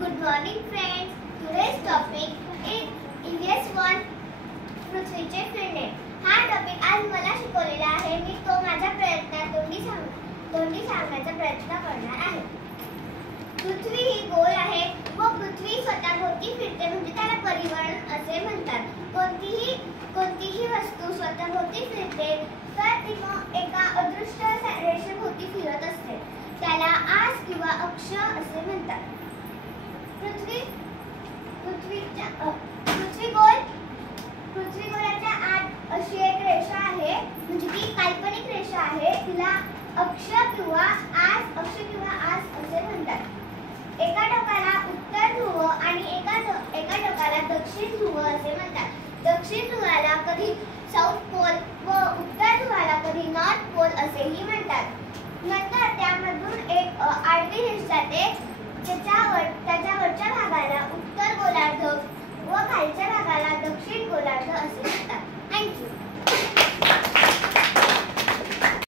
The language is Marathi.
Good morning friends. Today's topic is EVS 1 पृथ्वीचे फिरणे. हा टॉपिक आज मला शिकवलेला आहे. मी तो माझ्या प्रयत्नात तोंडी सांगण्याचा प्रयत्न करणार आहे. पृथ्वी ही गोल आहे व पृथ्वी स्वतःभोवती फिरते म्हणजे त्याला परिभ्रमण असे म्हणतात. कोणतीही वस्तू स्वतःभोवती फिरते तर ती एका अदृश्य रेषेभोवती फिरत असते. त्याला आस किंवा अक्ष असे म्हणतात. पृथ्वी गोलाच्या आत अशी एक रेषा आहे म्हणजे ती काल्पनिक रेषा आहे. तिला अक्ष किंवा आस असे म्हणतात. एका टोकाला उत्तर ध्रुव आणि एका टोकाला दक्षिण ध्रुव असे म्हणतात. दक्षिण ध्रुवाला कधी साऊथ पोल व उत्तर ध्रुवाला कधी नॉर्थ पोल असेही म्हणतात. नंतर त्यामधून एक आडवी रेष जाते ज्याच्यावर